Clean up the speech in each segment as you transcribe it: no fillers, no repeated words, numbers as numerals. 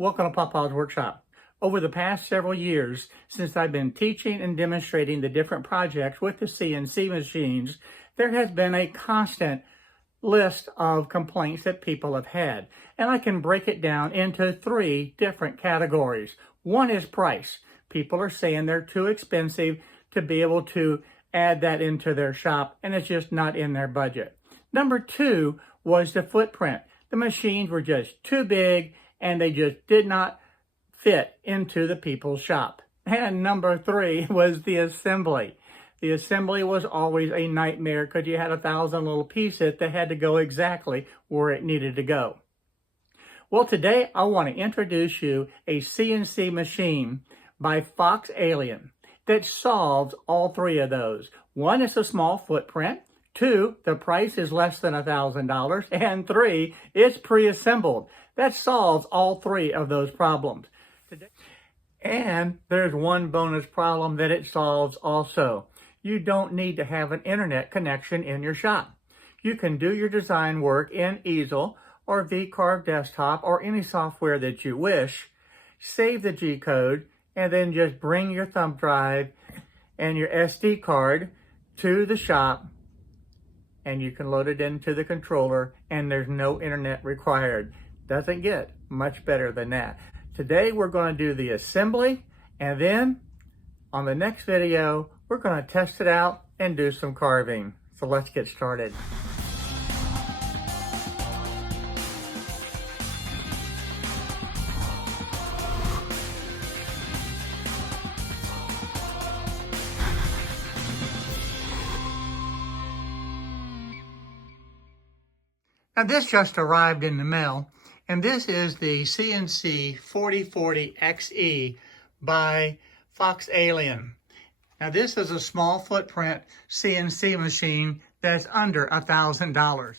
Welcome to Papa's Workshop. Over the past several years, since I've been teaching and demonstrating the different projects with the CNC machines, there has been a constant list of complaints that people have had. And I can break it down into three different categories. One is price. People are saying they're too expensive to be able to add that into their shop, and it's just not in their budget. Number two was the footprint. The machines were just too big and they just did not fit into the people's shop. And number three was the assembly. The assembly was always a nightmare because you had 1,000 little pieces that had to go exactly where it needed to go. Well, today I want to introduce you a CNC machine by Fox Alien that solves all three of those. One is a small footprint. Two, the price is less than $1,000. And three, it's pre-assembled. That solves all three of those problems. And there's one bonus problem that it solves also. You don't need to have an internet connection in your shop. You can do your design work in Easel or VCarve Desktop or any software that you wish, save the G-code, and then just bring your thumb drive and your SD card to the shop, and you can load it into the controller, and there's no internet required. Doesn't get much better than that. Today we're going to do the assembly, and then on the next video we're going to test it out and do some carving. So let's get started. Now this just arrived in the mail, and this is the CNC 4040XE by Fox Alien. Now this is a small footprint CNC machine that's under $1,000.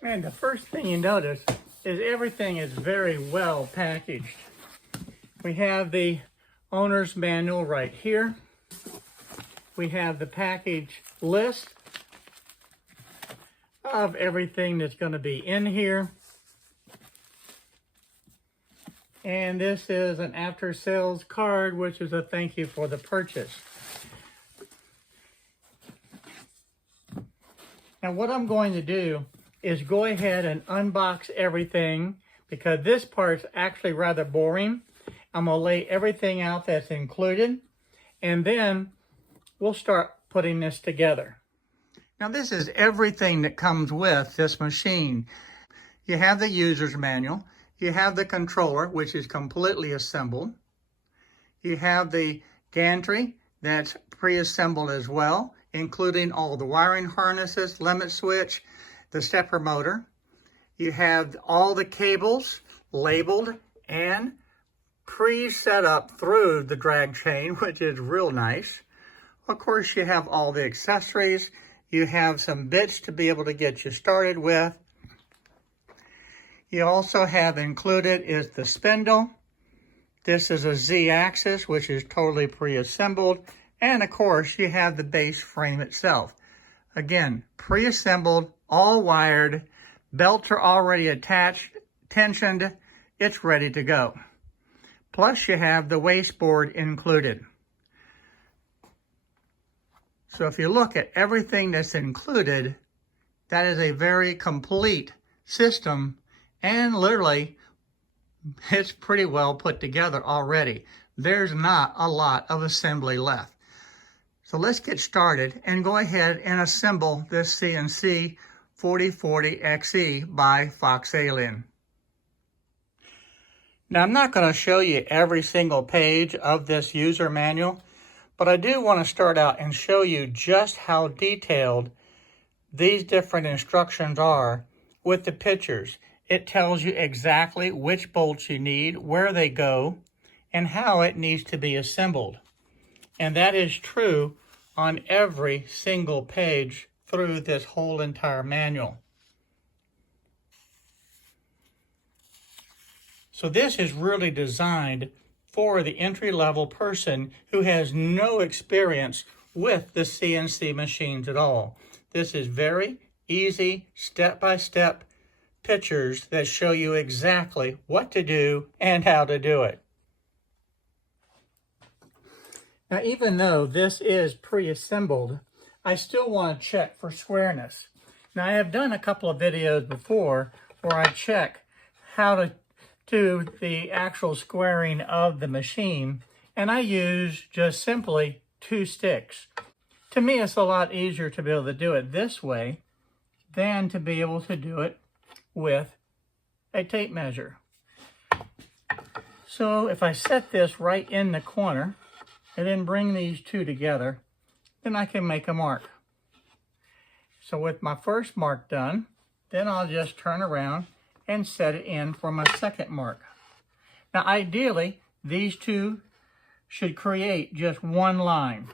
And the first thing you notice is everything is very well packaged. We have the owner's manual right here. We have the package list of everything that's going to be in here. And this is an after sales card, which is a thank you for the purchase. Now what I'm going to do is go ahead and unbox everything, because this part's actually rather boring. I'm going to lay everything out that's included, and then we'll start putting this together. Now this is everything that comes with this machine. You have the user's manual, you have the controller, which is completely assembled, you have the gantry that's pre-assembled as well, including all the wiring harnesses, limit switch, the stepper motor. You have all the cables labeled and pre-set up through the drag chain, which is real nice. Of course, you have all the accessories. You have some bits to be able to get you started with. You also have included is the spindle. This is a Z-axis, which is totally pre-assembled. And of course, you have the base frame itself. Again, pre-assembled, all wired. Belts are already attached, tensioned. It's ready to go. Plus you have the wasteboard included. So if you look at everything that's included, that is a very complete system, and literally it's pretty well put together already. There's not a lot of assembly left. So let's get started and go ahead and assemble this CNC 4040XE by Fox Alien. Now, I'm not going to show you every single page of this user manual, but I do want to start out and show you just how detailed these different instructions are with the pictures. It tells you exactly which bolts you need, where they go, and how it needs to be assembled. And that is true on every single page through this whole entire manual. So this is really designed for the entry-level person who has no experience with the CNC machines at all. This is very easy, step-by-step pictures that show you exactly what to do and how to do it. Now, even though this is pre-assembled, I still want to check for squareness. Now, I have done a couple of videos before where I check how to do the actual squaring of the machine, and I use just simply 2 sticks. To me, it's a lot easier to be able to do it this way than to be able to do it with a tape measure. So if I set this right in the corner and then bring these 2 together, then I can make a mark. So with my first mark done, then I'll just turn around and set it in for my second mark. Now ideally, these 2 should create just 1 line.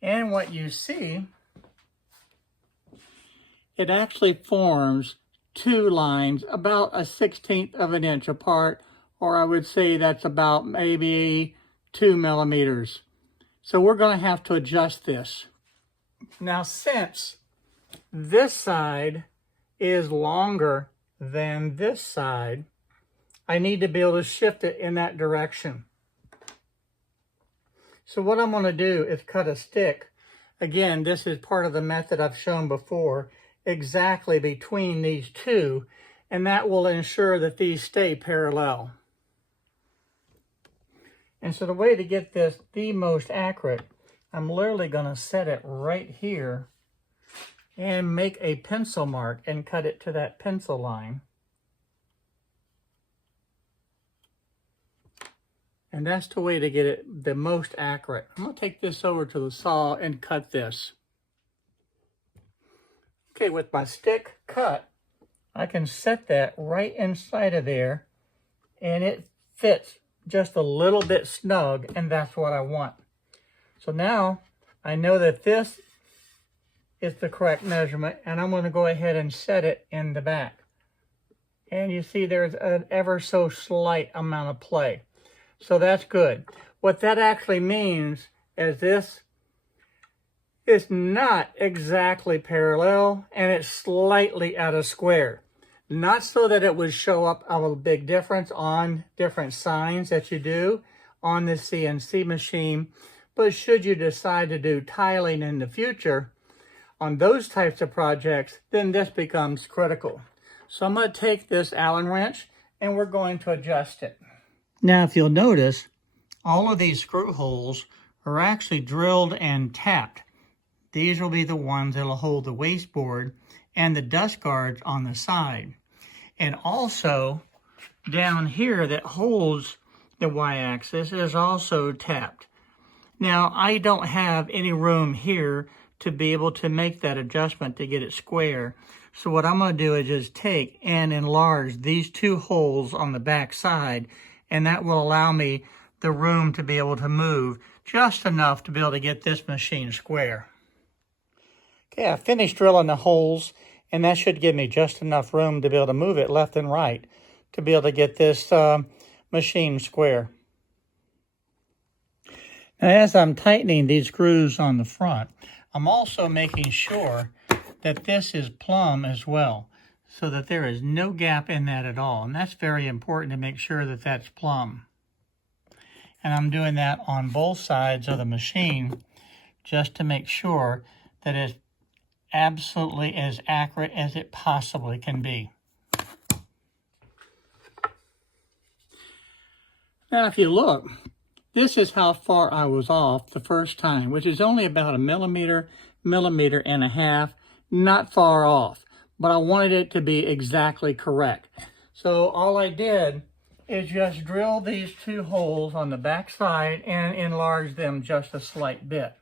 And what you see, it actually forms 2 lines about a 1/16 of an inch apart, or I would say that's about maybe 2 millimeters. So we're going to have to adjust this. Now, since this side is longer than this side, I need to be able to shift it in that direction. So what I'm going to do is cut a stick. Again, this is part of the method I've shown before, exactly between these 2, and that will ensure that these stay parallel. And so the way to get this the most accurate, I'm literally going to set it right here and make a pencil mark and cut it to that pencil line. And that's the way to get it the most accurate. I'm going to take this over to the saw and cut this. Okay, with my stick cut, I can set that right inside of there, and it fits just a little bit snug, and that's what I want. So now I know that this is the correct measurement, and I'm going to go ahead and set it in the back. And you see there's an ever so slight amount of play. So that's good. What that actually means is this is not exactly parallel, and it's slightly out of square. Not so that it would show up a big difference on different signs that you do on the CNC machine, but should you decide to do tiling in the future on those types of projects, then this becomes critical. So I'm going to take this Allen wrench and we're going to adjust it. Now, if you'll notice, all of these screw holes are actually drilled and tapped. These will be the ones that will hold the wasteboard and the dust guards on the side. And also, down here that holds the y-axis is also tapped. Now, I don't have any room here to be able to make that adjustment to get it square. So what I'm going to do is just take and enlarge these 2 holes on the back side, and that will allow me the room to be able to move just enough to be able to get this machine square. Okay, I finished drilling the holes, and that should give me just enough room to be able to move it left and right to be able to get this machine square. Now, as I'm tightening these screws on the front, I'm also making sure that this is plumb as well, so that there is no gap in that at all. And that's very important to make sure that that's plumb. And I'm doing that on both sides of the machine just to make sure that it's absolutely as accurate as it possibly can be. Now, if you look, this is how far I was off the first time, which is only about a millimeter and a half, not far off. But I wanted it to be exactly correct. So all I did is just drill these 2 holes on the back side and enlarge them just a slight bit.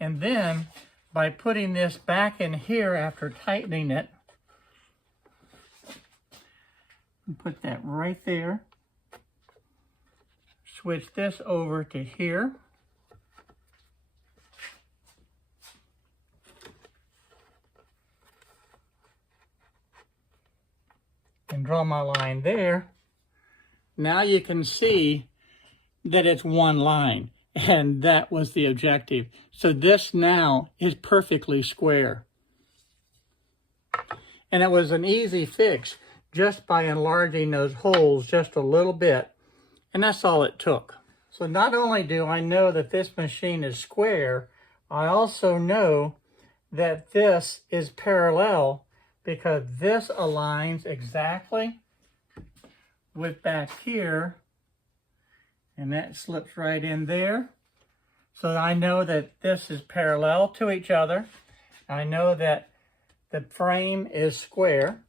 And then by putting this back in here after tightening it, put that right there, switch this over to here, and draw my line there. Now you can see that it's 1 line. and that was the objective. So this now is perfectly square. And it was an easy fix just by enlarging those holes just a little bit, and that's all it took. So not only do I know that this machine is square, I also know that this is parallel because this aligns exactly with back here, and that slips right in there. So I know that this is parallel to each other. I know that the frame is square.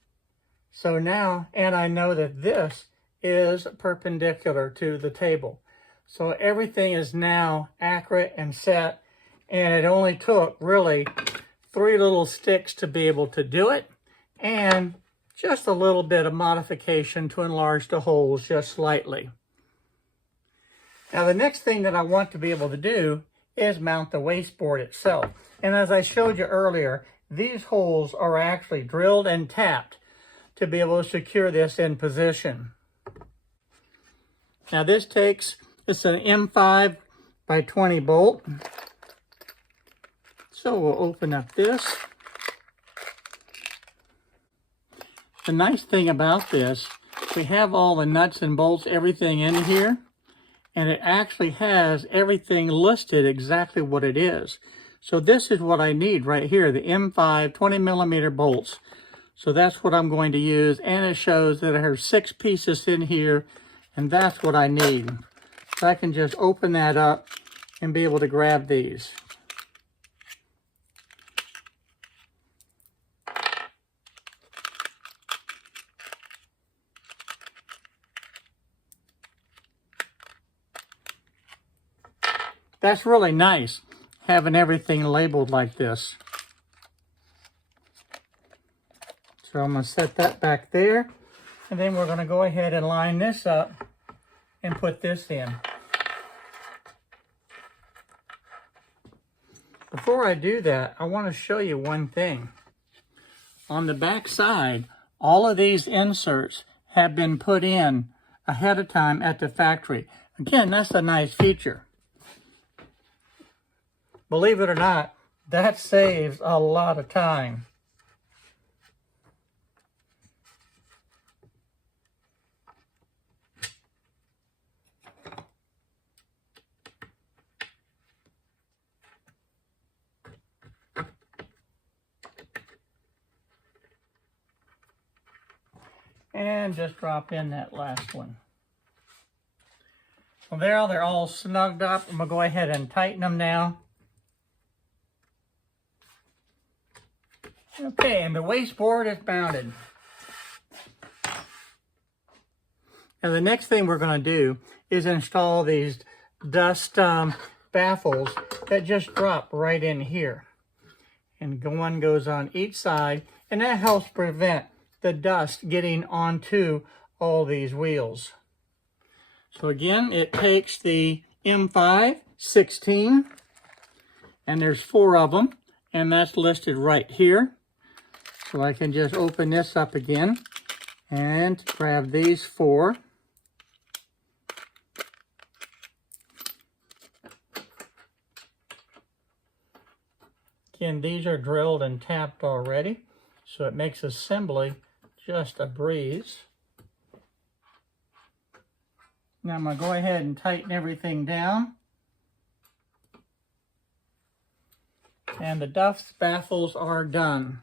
So now, and I know that this is perpendicular to the table. So everything is now accurate and set, and it only took really 3 little sticks to be able to do it, and just a little bit of modification to enlarge the holes just slightly. Now the next thing that I want to be able to do is mount the wasteboard itself. And as I showed you earlier, these holes are actually drilled and tapped to be able to secure this in position. Now this it's an M5 by 20 bolt. So we'll open up this. The nice thing about this, we have all the nuts and bolts, everything in here, and it actually has everything listed exactly what it is. So this is what I need right here, the M5 20mm bolts. So that's what I'm going to use, and it shows that I have 6 pieces in here, and that's what I need. So I can just open that up and be able to grab these. That's really nice, having everything labeled like this. So I'm going to set that back there, and then we're going to go ahead and line this up and put this in. Before I do that, I want to show you one thing. On the back side, all of these inserts have been put in ahead of time at the factory. Again, that's a nice feature. Believe it or not, that saves a lot of time. And just drop in that last one. Well, there, they're all snugged up. I'm going to go ahead and tighten them now. Okay, and the wasteboard is mounted. Now the next thing we're going to do is install these dust baffles that just drop right in here. And one goes on each side, and that helps prevent the dust getting onto all these wheels. So again, it takes the M5 16, and there's 4 of them, and that's listed right here. So I can just open this up again and grab these 4. Again, these are drilled and tapped already, so it makes assembly just a breeze. Now I'm going to go ahead and tighten everything down. And the dust baffles are done.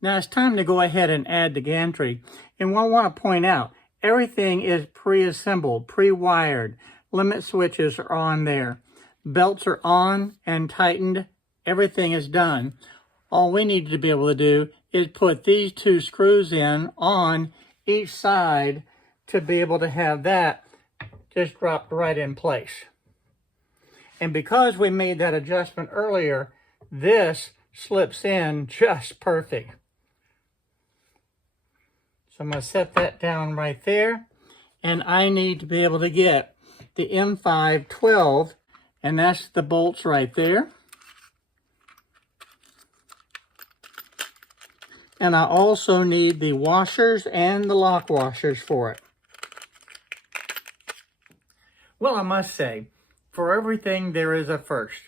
Now it's time to go ahead and add the gantry. And what I want to point out, everything is pre-assembled, pre-wired. Limit switches are on there. Belts are on and tightened. Everything is done. All we need to be able to do is put these 2 screws in on each side to be able to have that just dropped right in place. And because we made that adjustment earlier, this slips in just perfect. So I'm going to set that down right there. And I need to be able to get the M5 12, and that's the bolts right there. And I also need the washers and the lock washers for it. Well, I must say, for everything there is a first.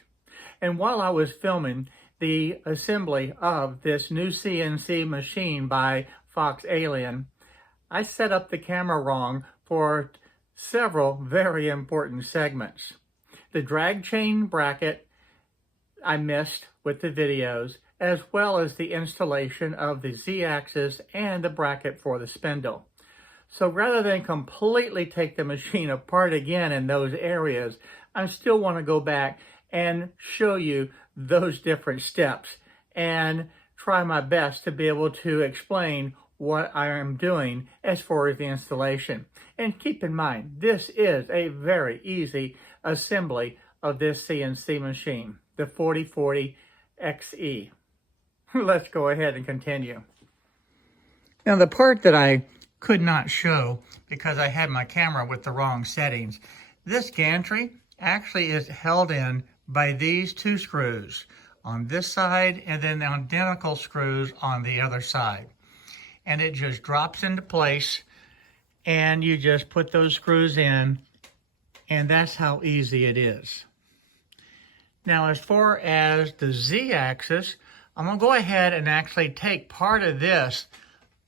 And while I was filming the assembly of this new CNC machine by Fox Alien, I set up the camera wrong for several very important segments. The drag chain bracket I missed with the videos, as well as the installation of the Z-axis and the bracket for the spindle. So rather than completely take the machine apart again in those areas, I still want to go back and show you those different steps and try my best to be able to explain what I am doing as far as the installation. And keep in mind, this is a very easy assembly of this CNC machine, the 4040 XE. Let's go ahead and continue. Now the part that I could not show because I had my camera with the wrong settings, this gantry actually is held in by these two screws on this side and then the identical screws on the other side. And it just drops into place and you just put those screws in, and that's how easy it is. Now as far as the Z-axis, I'm going to go ahead and actually take part of this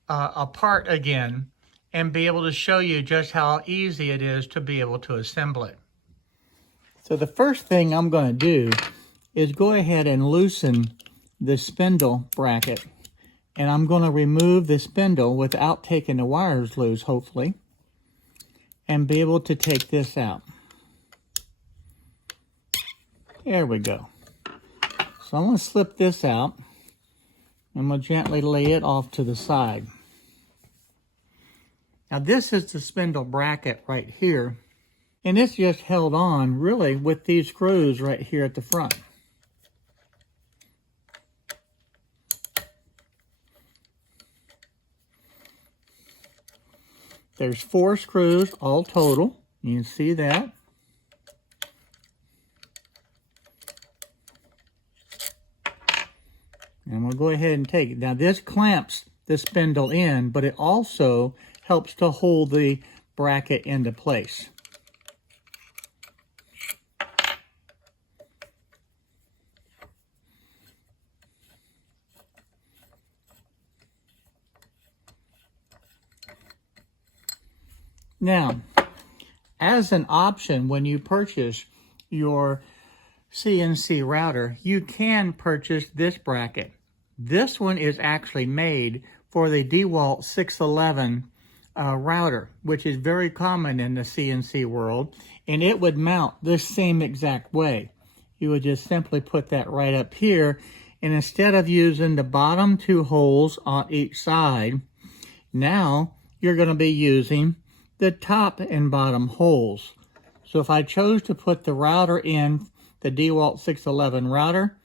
apart again and be able to show you just how easy it is to be able to assemble it. So the first thing I'm going to do is go ahead and loosen the spindle bracket, and I'm going to remove the spindle without taking the wires loose, hopefully, and be able to take this out. There we go. So I'm going to slip this out. I'm going to gently lay it off to the side. Now this is the spindle bracket right here, and it's just held on really with these screws right here at the front. There's 4 screws all total. You can see that. And I'm going to go ahead and take it. Now this clamps the spindle in, but it also helps to hold the bracket into place. Now, as an option, when you purchase your CNC router, you can purchase this bracket. This one is actually made for the DeWalt 611 router, which is very common in the CNC world, and it would mount the same exact way. You would just simply put that right up here, and instead of using the bottom 2 holes on each side, now you're going to be using the top and bottom holes. So if I chose to put the router in the DeWalt 611 router,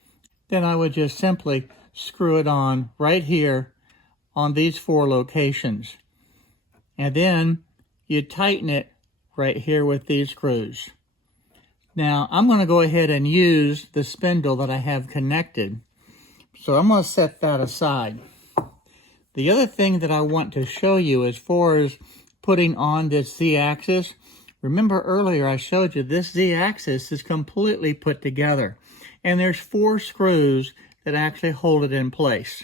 then I would just simply screw it on right here on these 4 locations. And then you tighten it right here with these screws. Now I'm going to go ahead and use the spindle that I have connected. So I'm going to set that aside. The other thing that I want to show you as far as putting on this Z-axis, remember earlier I showed you this Z-axis is completely put together. And there's 4 screws that actually hold it in place.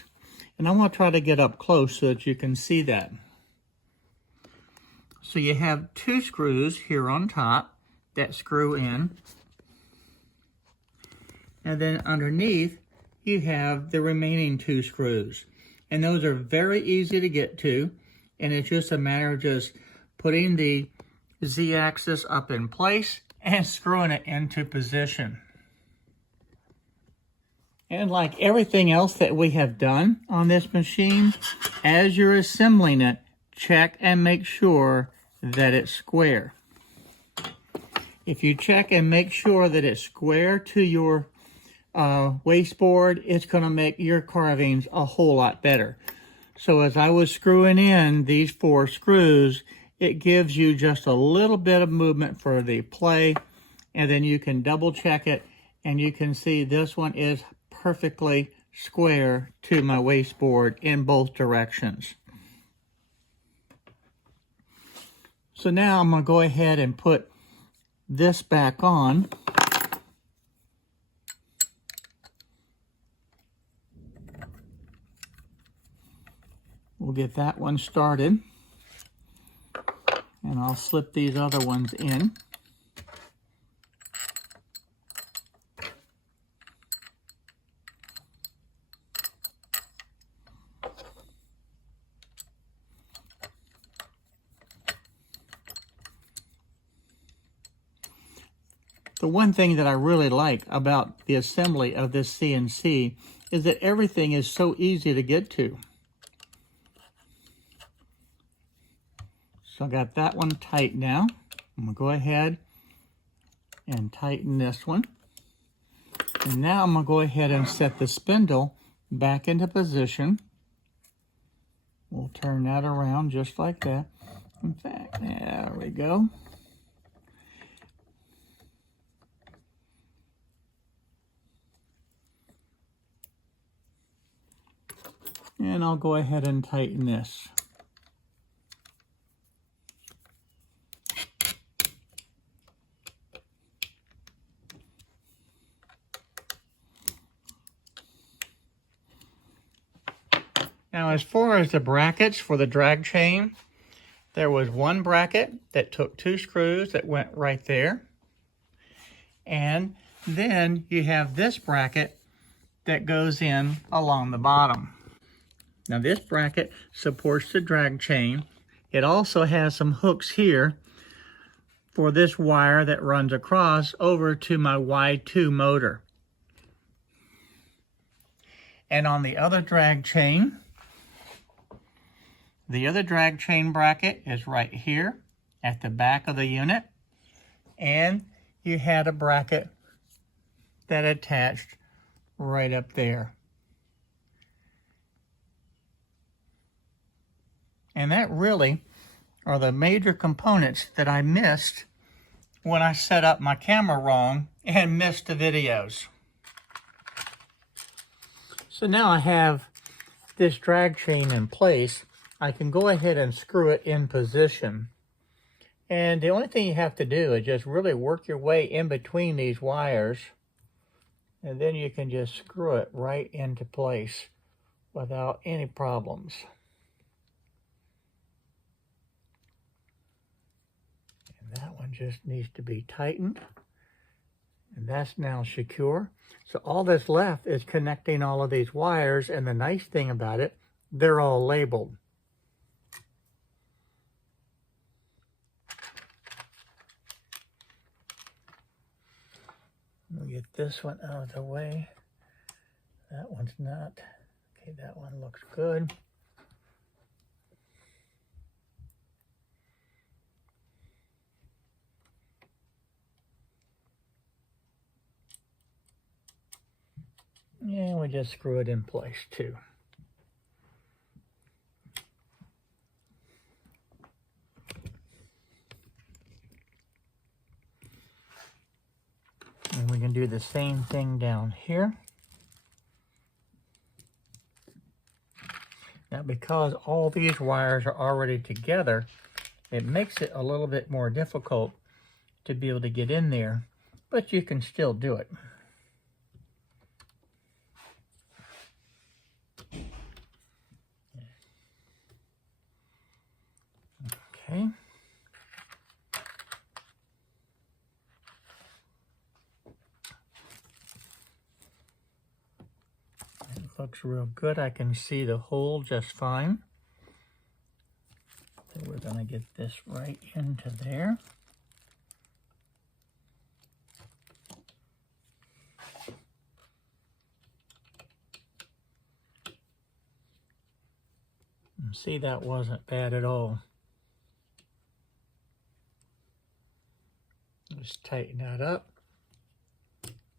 And I want to try to get up close so that you can see that. So you have 2 screws here on top that screw in. And then underneath, you have the remaining 2 screws. And those are very easy to get to. And it's just a matter of just putting the Z-axis up in place and screwing it into position. And like everything else that we have done on this machine, as you're assembling it, check and make sure that it's square. If you check and make sure that it's square to your wasteboard, it's going to make your carvings a whole lot better. So as I was screwing in these 4 screws, it gives you just a little bit of movement for the play, and then you can double check it, and you can see this one is perfectly square to my wasteboard in both directions. So now I'm going to go ahead and put this back on, we'll get that one started, and I'll slip these other ones in. The one thing that I really like about the assembly of this CNC is that everything is so easy to get to. So I got that one tight now. I'm gonna go ahead and tighten this one. And now I'm gonna go ahead and set the spindle back into position. We'll turn that around just like that. In fact, there we go. And I'll go ahead and tighten this. Now, as far as the brackets for the drag chain, there was one bracket that took 2 screws that went right there. And then you have this bracket that goes in along the bottom. Now this bracket supports the drag chain. It also has some hooks here for this wire that runs across over to my Y2 motor. And on the other drag chain, the other drag chain bracket is right here at the back of the unit. And you had a bracket that attached right up there. And that really are the major components that I missed when I set up my camera wrong and missed the videos. So now I have this drag chain in place. I can go ahead and screw it in position. And the only thing you have to do is just really work your way in between these wires, and then you can just screw it right into place without any problems. And that one just needs to be tightened, and that's now secure. So all that's left is connecting all of these wires, and the nice thing about it, they're all labeled. We'll get this one out of the way. That one's not. Okay, that one looks good. And we just screw it in place too. And we can do the same thing down here. Now, because all these wires are already together, it makes it a little bit more difficult to be able to get in there, but you can still do it. Okay. It looks real good. I can see the hole just fine. So we're going to get this right into there. And see, that wasn't bad at all. Just tighten that up,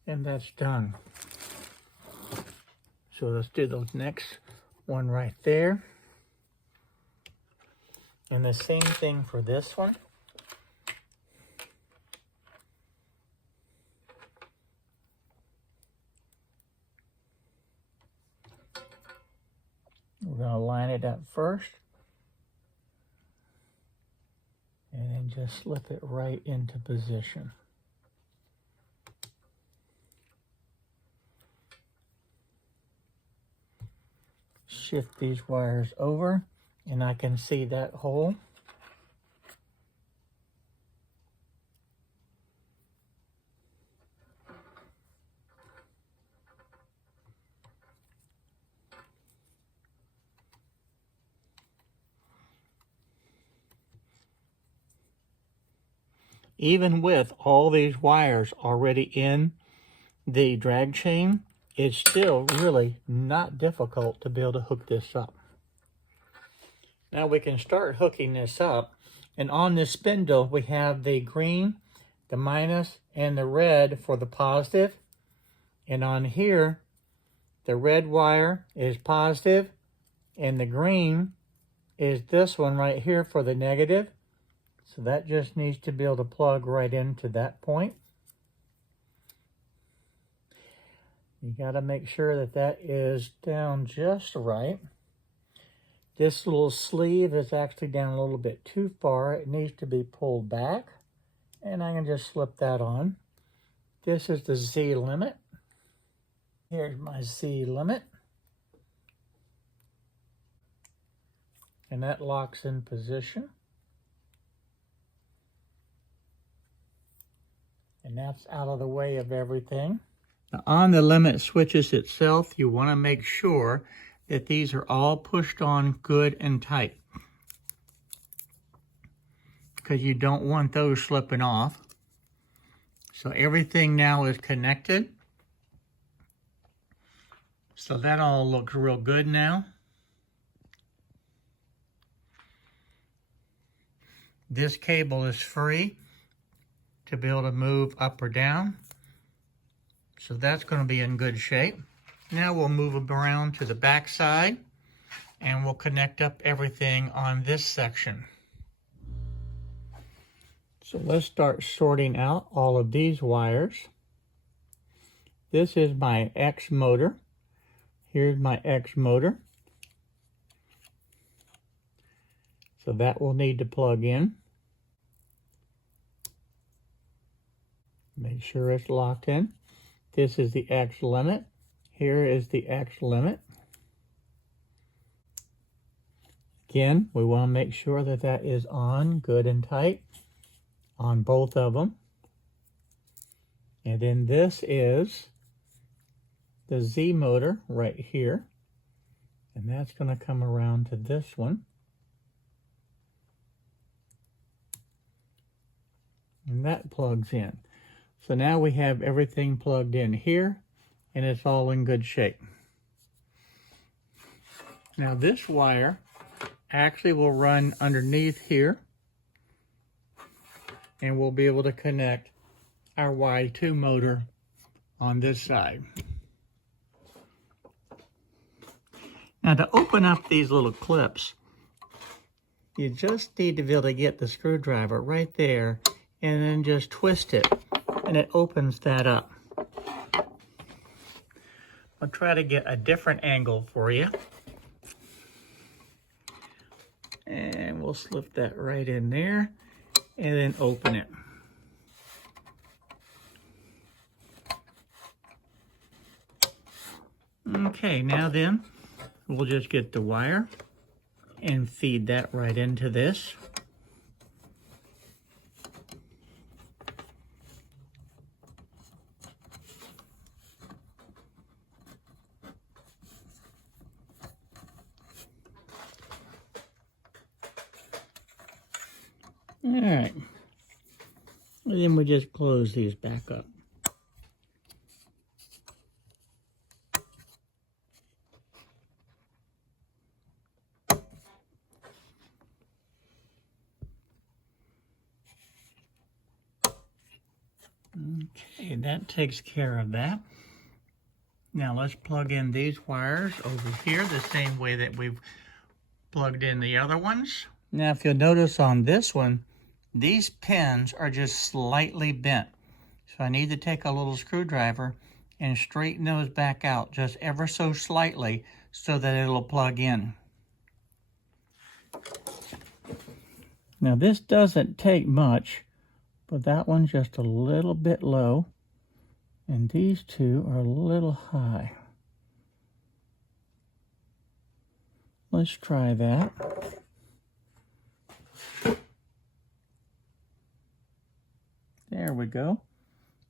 and that's done. So let's do the next one right there. And the same thing for this one. We're going to line it up first. And then And just slip it right into position. Shift these wires over, and I can see that hole. Even with all these wires already in the drag chain, it's still really not difficult to be able to hook this up. Now we can start hooking this up, and on this spindle we have the green, the minus, and the red for the positive, and on here the red wire is positive and the green is this one right here for the negative. So that just needs to be able to plug right into that point. You got to make sure that that is down just right. This little sleeve is actually down a little bit too far. It needs to be pulled back. And I can just slip that on. This is the Z limit. Here's my Z limit. And that locks in position. And that's out of the way of everything. Now on the limit switches itself, you want to make sure that these are all pushed on good and tight, because you don't want those slipping off. So everything now is connected. So that all looks real good now. This cable is free to be able to move up or down. So that's going to be in good shape. Now we'll move them around to the back side and we'll connect up everything on this section. So let's start sorting out all of these wires. This is my X motor. Here's my X motor. So that will need to plug in. Make sure it's locked in. This is the X limit. Here is the X limit. Again, we want to make sure that that is on good and tight on both of them. And then this is the Z motor right here. And that's going to come around to this one. And that plugs in. So now we have everything plugged in here, and it's all in good shape. Now this wire actually will run underneath here, and we'll be able to connect our Y2 motor on this side. Now to open up these little clips, you just need to be able to get the screwdriver right there and then just twist it, and it opens that up. I'll try to get a different angle for you. And we'll slip that right in there and then open it. Okay, now then, we'll just get the wire and feed that right into this. All right, and then we just close these back up. Okay, that takes care of that. Now let's plug in these wires over here the same way that we've plugged in the other ones. Now if you'll notice on this one, these pins are just slightly bent. So I need to take a little screwdriver and straighten those back out just ever so slightly so that it'll plug in. Now this doesn't take much, but that one's just a little bit low, and these two are a little high. Let's try that. There we go.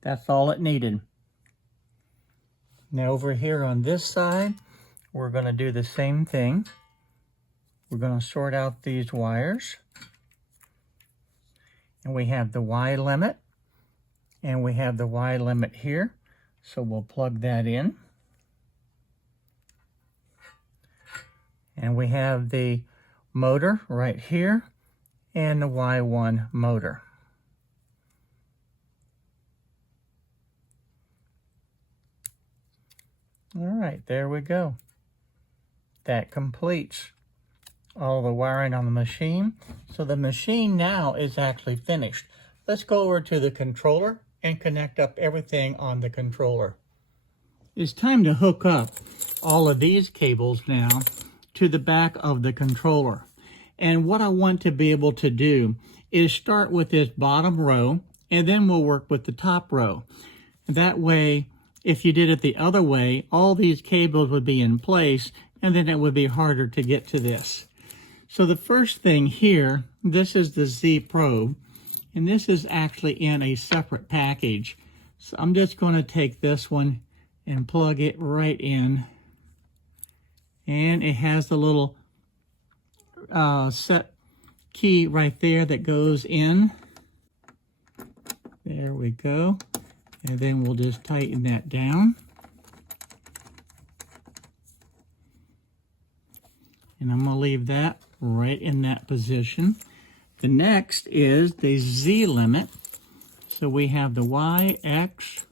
That's all it needed. Now over here on this side, we're going to do the same thing. We're going to sort out these wires. And we have the Y limit, and we have the Y limit here. So we'll plug that in. And we have the motor right here, and the Y1 motor. All right, there we go. That completes all the wiring on the machine. So the machine now is actually finished. Let's go over to the controller and connect up everything on the controller. It's time to hook up all of these cables now to the back of the controller. And what I want to be able to do is start with this bottom row, and then we'll work with the top row. That way, if you did it the other way, all these cables would be in place, and then it would be harder to get to this. So the first thing here, this is the Z probe, and this is actually in a separate package. So I'm just going to take this one and plug it right in. And it has the little set key right there that goes in. There we go. And then we'll just tighten that down. And I'm going to leave that right in that position. The next is the Z limit. So we have the Y, X,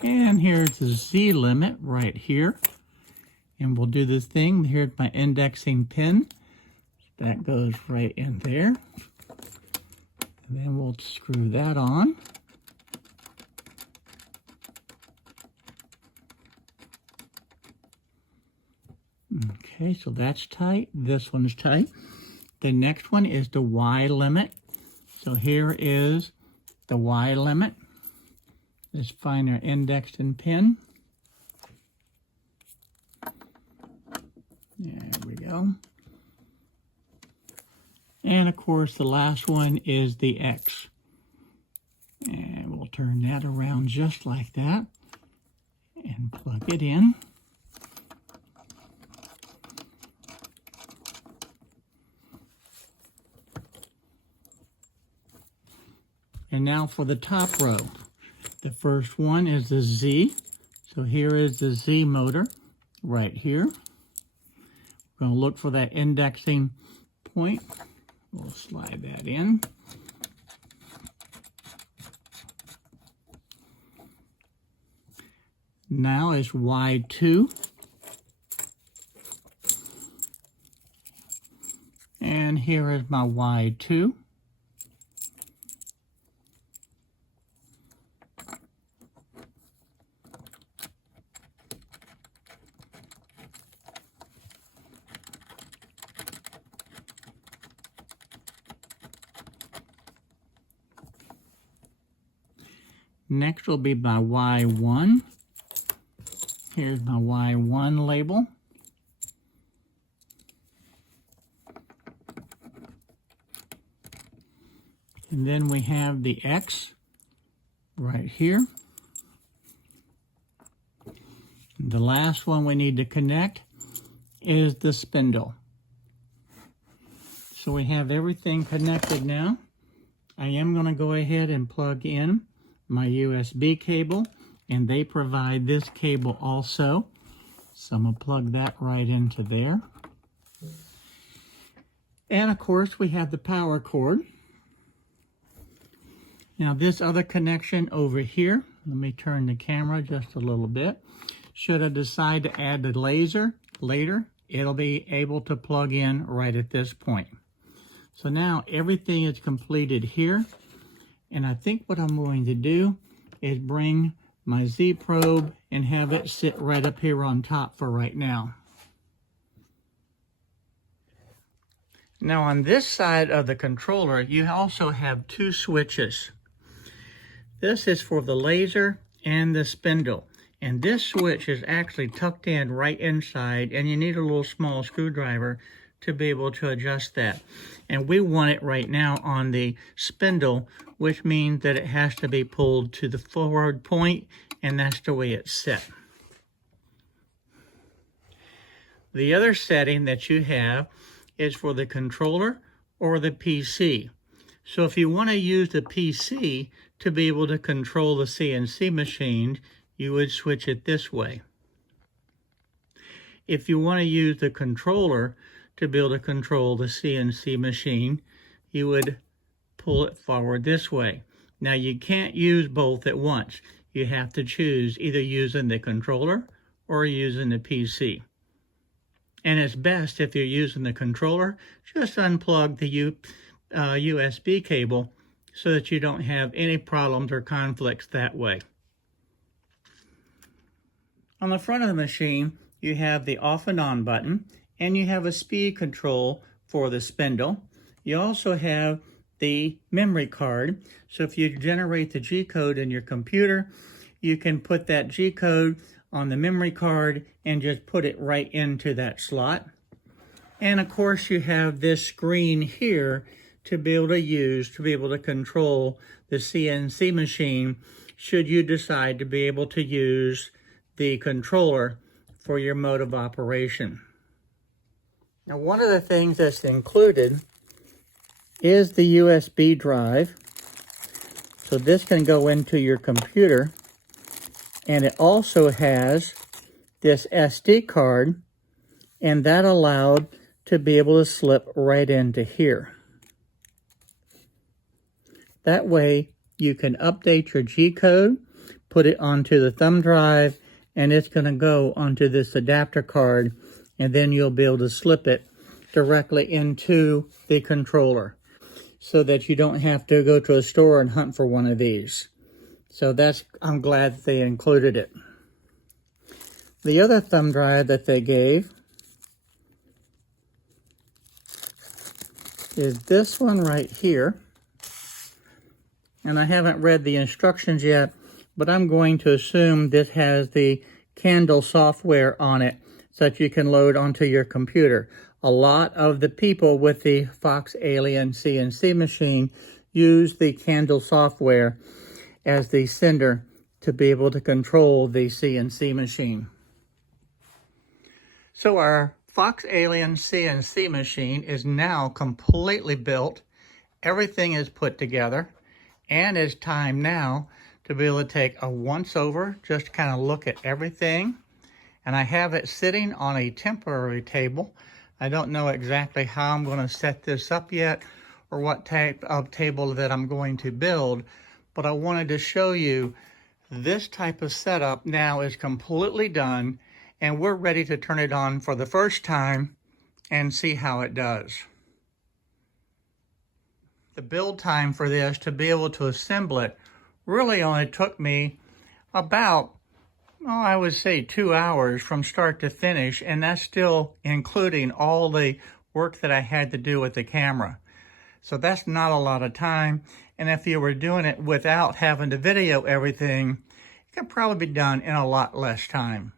and here's the Z limit right here. And we'll do this thing. Here's my indexing pin. That goes right in there. And then we'll screw that on. Okay, so that's tight. This one's tight. The next one is the Y limit. So here is the Y limit. Let's find our indexing pin. There we go. And of course, the last one is the X. And we'll turn that around just like that and plug it in. And now for the top row. The first one is the Z. So here is the Z motor right here. We're going to look for that indexing point. We'll slide that in. Now is Y2. And here is my Y2. Next will be my Y1. Here's my Y1 label. And then we have the X right here. The last one we need to connect is the spindle. So we have everything connected now. I am going to go ahead and plug in my USB cable, and they provide this cable also. So I'm going to plug that right into there. And of course we have the power cord. Now this other connection over here, let me turn the camera just a little bit. Should I decide to add the laser later, it'll be able to plug in right at this point. So now everything is completed here. And I think what I'm going to do is bring my Z probe and have it sit right up here on top for right now. Now on this side of the controller, you also have two switches. This is for the laser and the spindle. And this switch is actually tucked in right inside, and you need a little small screwdriver to be able to adjust that. And we want it right now on the spindle, which means that it has to be pulled to the forward point, and that's the way it's set. The other setting that you have is for the controller or the PC. So if you want to use the PC to be able to control the CNC machine, you would switch it this way. If you want to use the controller to be able to control the CNC machine, you would pull it forward this way. Now you can't use both at once. You have to choose either using the controller or using the PC. And it's best if you're using the controller, just unplug the USB cable so that you don't have any problems or conflicts that way. On the front of the machine, you have the off and on button, and you have a speed control for the spindle. You also have the memory card. So if you generate the G-code in your computer, you can put that G-code on the memory card and just put it right into that slot. And of course you have this screen here to be able to use, to be able to control the CNC machine should you decide to be able to use the controller for your mode of operation. Now one of the things that's included is the USB drive. So this can go into your computer. And it also has this SD card, and that allowed to be able to slip right into here. That way you can update your G-code, put it onto the thumb drive, and it's going to go onto this adapter card, and then you'll be able to slip it directly into the controller so that you don't have to go to a store and hunt for one of these. So I'm glad that they included it. The other thumb drive that they gave is this one right here. And I haven't read the instructions yet, but I'm going to assume this has the Candle software on it so that you can load onto your computer. A lot of the people with the Fox Alien CNC machine use the Candle software as the sender to be able to control the CNC machine. So our Fox Alien CNC machine is now completely built. Everything is put together, and it's time now to be able to take a once-over, just to kind of look at everything. And I have it sitting on a temporary table. I don't know exactly how I'm going to set this up yet or what type of table that I'm going to build, but I wanted to show you this type of setup now is completely done, and we're ready to turn it on for the first time and see how it does. The build time for this to be able to assemble it really only took me about, I would say 2 hours from start to finish, and that's still including all the work that I had to do with the camera. So that's not a lot of time. And if you were doing it without having to video everything, it could probably be done in a lot less time.